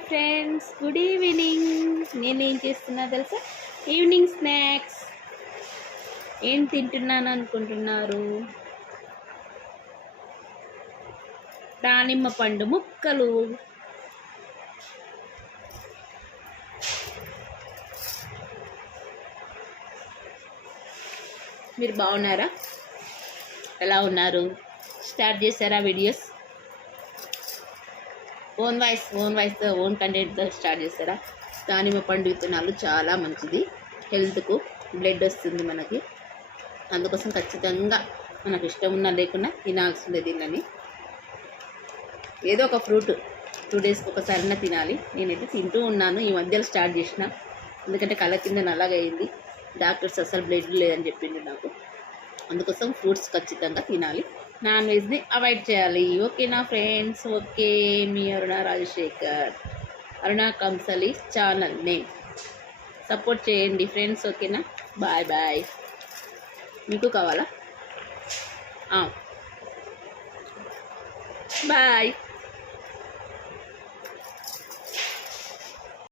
Hi friends, good evening. నేను ఏం చేస్తున్నా తెలుసా? Evening snacks. ఏం తింటున్నాను అనుకుంటున్నారు? దానిమ్మ పండు ముక్కలు. మీరు బాగున్నారా? ఎలా ఉన్నారు? స్టార్ట్ చేశారా వీడియోస్? ఓన్ వాయిస్తో ఓన్ కంటెంట్తో స్టార్ట్ చేస్తారా? దానిమ్మ పండు విత్తనాలు చాలా మంచిది హెల్త్కు. బ్లడ్ వస్తుంది మనకి. అందుకోసం ఖచ్చితంగా మనకు ఇష్టం ఉన్నా లేకున్నా తినాల్సిందే. దీన్ని ఏదో ఒక ఫ్రూట్ 2 డేస్కి ఒకసారైనా తినాలి. నేనైతే తింటూ ఉన్నాను. ఈ మధ్యలో స్టార్ట్ చేసిన, ఎందుకంటే కళ్ళ కింద నల్లగా అయింది. డాక్టర్స్ అసలు బ్లడ్ లేదని చెప్పిండు నాకు. అందుకోసం ఫ్రూట్స్ ఖచ్చితంగా తినాలి. నాన్ వెజ్ని అవాయిడ్ చేయాలి. ఓకేనా ఫ్రెండ్స్? ఓకే. మీ Aruna Rajasekhar, Aruna Kamsali channel name. Support చేయండి ఫ్రెండ్స్. ఓకేనా? Bye bye. మీకు కావాలా? బాయ్.